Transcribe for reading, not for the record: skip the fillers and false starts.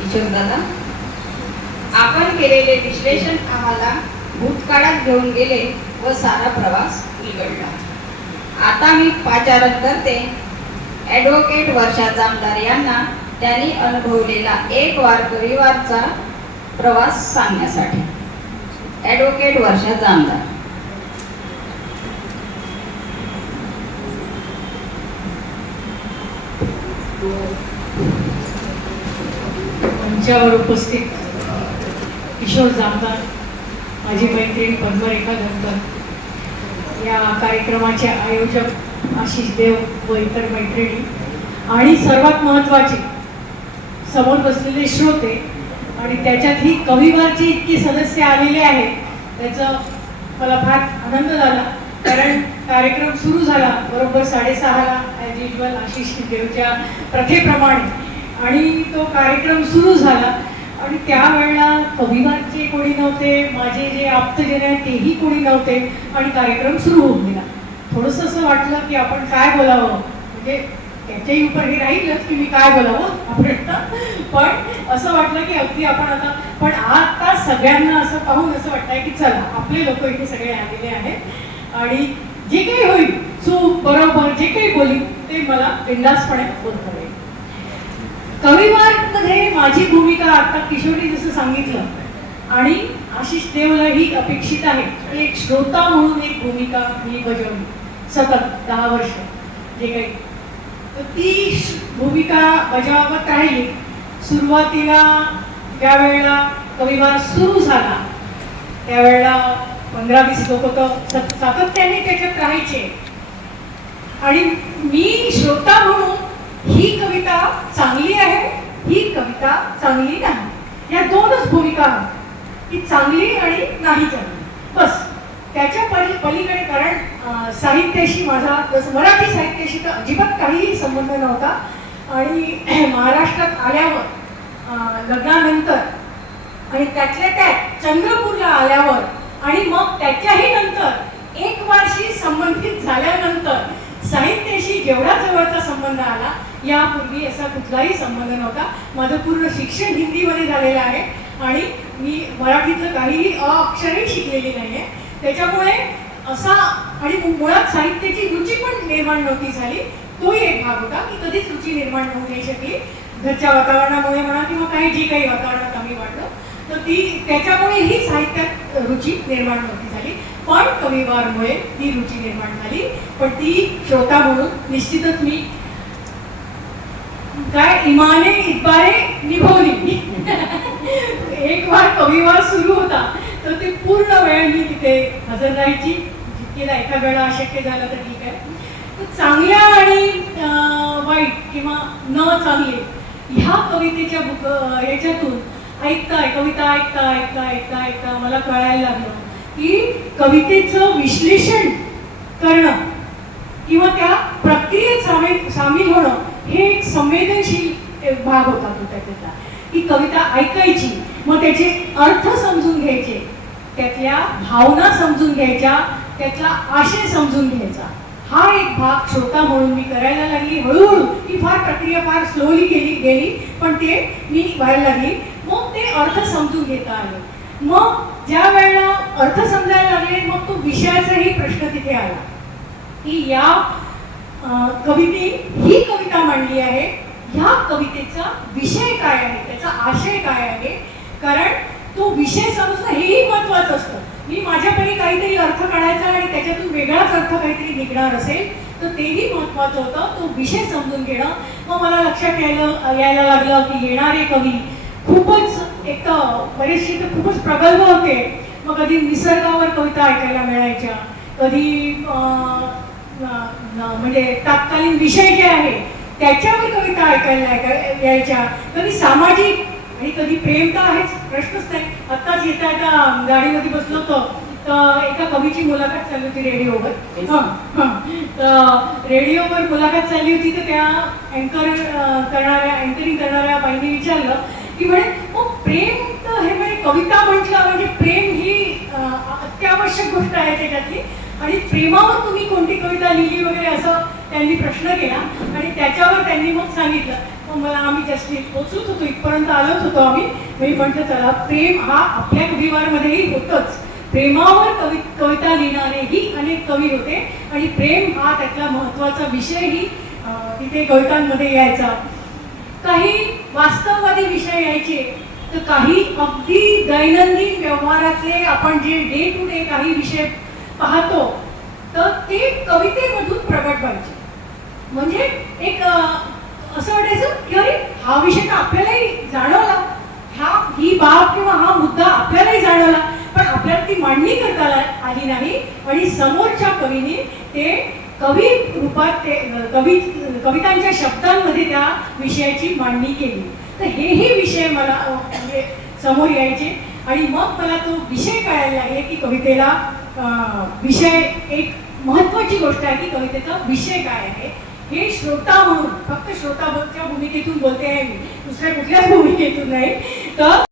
किशोरदादा, आपण केलेले विश्लेषण आम्हाला भूतकाळात घेऊन गेले व सारा प्रवास उलगडला. आता मी पाचारण करते ॲडव्होकेट वर्षा जामदार यांना त्यांनी अनुभवलेला एक वारकरीवारचा प्रवास सांगण्यासाठी. ॲडव्होकेट वर्षा जामदार. मंचावर उपस्थित किशोर जामदार, माझी मैत्रीण पद्मरेखा धनकर, या कार्यक्रमाचे आयोजक आशिष देव व इतर मैत्रिणी, आणि सर्वात महत्त्वाचे समोर बसलेले श्रोते, आणि त्याच्यातही कविवारचे इतके सदस्य आलेले आहेत त्याचा मला फार आनंद झाला. कारण कार्यक्रम सुरू झाला बरोबर 6:30ला ॲज युजल आशिष देवच्या प्रथेप्रमाणे, आणि तो कार्यक्रम सुरू झाला आणि त्यावेळेला कविवारचे कोणी नव्हते, माझे जे आप्तजन आहेत तेही कोणी नव्हते, आणि कार्यक्रम सुरू होऊन गेला. थोडंसं असं वाटलं की आपण काय बोलावं, म्हणजे त्याच्याही उपर हे राहीलच की मी काय बोलावं आपण, पण असं वाटलं की अगदी आपण आता, पण आता सगळ्यांना असं पाहून असं वाटतंय की चला आपले लोक इथे सगळे आलेले आहेत आणि जे काही होईल चूक बरोबर जे काही बोलील ते मला बिनधास्तपणे बोलता येईल. कविवारमध्ये माझी भूमिका आता किशोरी जसं सांगितलं आणि आशिष देवला ही अपेक्षित आहे, एक श्रोता म्हणून एक भूमिका मी बजावली सतत 10 वर्ष जे काही, तर ती भूमिका बजावत राहिली. सुरुवातीला ज्यावेळेला कविवार सुरू झाला त्यावेळेला 15-20 लोक तर सातत्याने त्याच्यात राहायचे, आणि मी श्रोता म्हणून ही कविता चांगली आहे, ही कविता चांगली नाही, या दोनच भूमिका आहेत, की चांगली आणि नाही चांगली, बस. त्याच्या पलीकडे, कारण साहित्याशी माझा मराठी साहित्याशी तर अजिबात काहीही संबंध नव्हता, आणि महाराष्ट्रात आल्यावर लग्नानंतर आणि त्यातल्या त्यात चंद्रपूरला आल्यावर आणि मग त्याच्याही नंतर 1 वर्षी संबंधित झाल्यानंतर साहित्याशी जेवढा जवळचा संबंध आला, यापूर्वी असा कुठलाही संबंध नव्हता. माझं पूर्ण शिक्षण हिंदीमध्ये झालेलं आहे आणि मी मराठीतलं काहीही अक्षरही शिकलेली नाही आहे. त्याच्यामुळे असा, आणि मुळात साहित्याची रुची पण निर्माण नव्हती झाली, तोही एक भाग होता की कधीच रुची निर्माण होऊ नाही शकली, घरच्या वातावरणामुळे म्हणा किंवा काही जे काही वातावरणात आम्ही वाटलं, तर ती त्याच्यामुळे ही साहित्यात रुची निर्माण नव्हती झाली. पण कविवारमुळे ती रुची निर्माण झाली, पण ती श्रोता म्हणून निश्चितच मी काय इमाने इतबारे निभवली. एक वार कविवार सुरू होता तर ते पूर्ण वेळ मी तिथे हजर राहायची, जितकेला एका वेळा अशक्य झालं तर ठीक आहे. तर चांगल्या आणि वाईट किंवा न चांगले ह्या कवितेच्या याच्यातून कविता ऐकता मला कळायला लागलं की कवितेचं विश्लेषण करणं किंवा त्या प्रक्रियेत सामील होणं हे एक संवेदनशील भाग होता तो त्याच्यातला, की कविता ऐकायची, मग त्याचे अर्थ समजून घ्यायचे, त्यातल्या भावना समजून घ्यायच्या, त्यातला आशय समजून घ्यायचा. हा एक भाग श्रोता म्हणून मी करायला लागली. हळूहळू ही प्रक्रिया फार स्लोली गेली, पण ते मी व्हायला लागली. मग ते अर्थ समजून घेता आले. मग ज्या वेळेला अर्थ समजायला लागले, मग तो विषयाचाही प्रश्न तिथे आला की या कविते ही कविता मांडली आहे, ह्या कवितेचा विषय काय आहे, त्याचा आशय काय आहे. कारण तो विषय समजणं हेही महत्वाचं असतं. मी माझ्यापरी काहीतरी अर्थ काढायचा आणि त्याच्यातून वेगळाच अर्थ काहीतरी निघणार असेल तर तेही महत्वाचं होतं. तो विषय समजून घेणं. मग मला लक्षात यायला लागलं की येणारे कवी खूपच, एक तर बरेचसे तर खूपच प्रगल्भ होते. मग कधी निसर्गावर कविता ऐकायला मिळायच्या, कधी म्हणजे तत्कालीन विषय जे आहे त्याच्यावर कविता ऐकायला यायच्या, कधी सामाजिक आणि कधी प्रेम तर आहेच, प्रश्नच नाही. आत्ताच येता गाडीमध्ये बसलो होतो तर एका कवीची मुलाखत चालली होती रेडिओवर. तर रेडिओवर मुलाखत चालली होती तर त्या अँकरिंग करणाऱ्या बाईने विचारलं की म्हणे मग प्रेम तर हे म्हणजे कविता म्हटलं म्हणजे प्रेम ही अत्यावश्यक गोष्ट आहे त्याच्यातली, आणि प्रेमावर तुम्ही कोणती कविता लिहिली वगैरे असं त्यांनी प्रश्न केला. आणि त्याच्यावर त्यांनी मग सांगितलं मग मला आम्ही जस्ट पोचत होतो, इथपर्यंत आलोच होतो आम्ही. मी म्हटलं चला, प्रेम हा आपल्या कविवारमध्येही होतच. प्रेमावर कविता लिहिणारेही अनेक कवी होते आणि प्रेम हा त्यातला महत्त्वाचा विषयही तिथे कवितांमध्ये यायचा. काही वास्तववादी विषय यायचे, तर काही अगदी दैनंदिन व्यवहारातले आपण जे डे टू डे काही विषय पाहतो तर ते कवितेमधून प्रगट व्हायचे. म्हणजे एक असं वाटायचं की अरे हा विषय तर आपल्यालाही जाणवला, ही बाब किंवा हा मुद्दा आपल्यालाही जाणवला, पण आपल्याला ती मांडणी करता आली नाही आणि समोरच्या कवीने ते कवी रूपात ते कवितांच्या शब्दांमध्ये त्या विषयाची मांडणी केली. तर हेही विषय मला म्हणजे समोर यायचे आणि मग मला तो विषय कळायला लागले की कवितेला विषय एक महत्त्वाची गोष्ट आहे की कवितेचा विषय काय आहे. हे श्रोता म्हणून, फक्त श्रोताच्या भूमिकेतून बोलते आहे मी, दुसऱ्या कुठल्याच भूमिकेतून नाही. तर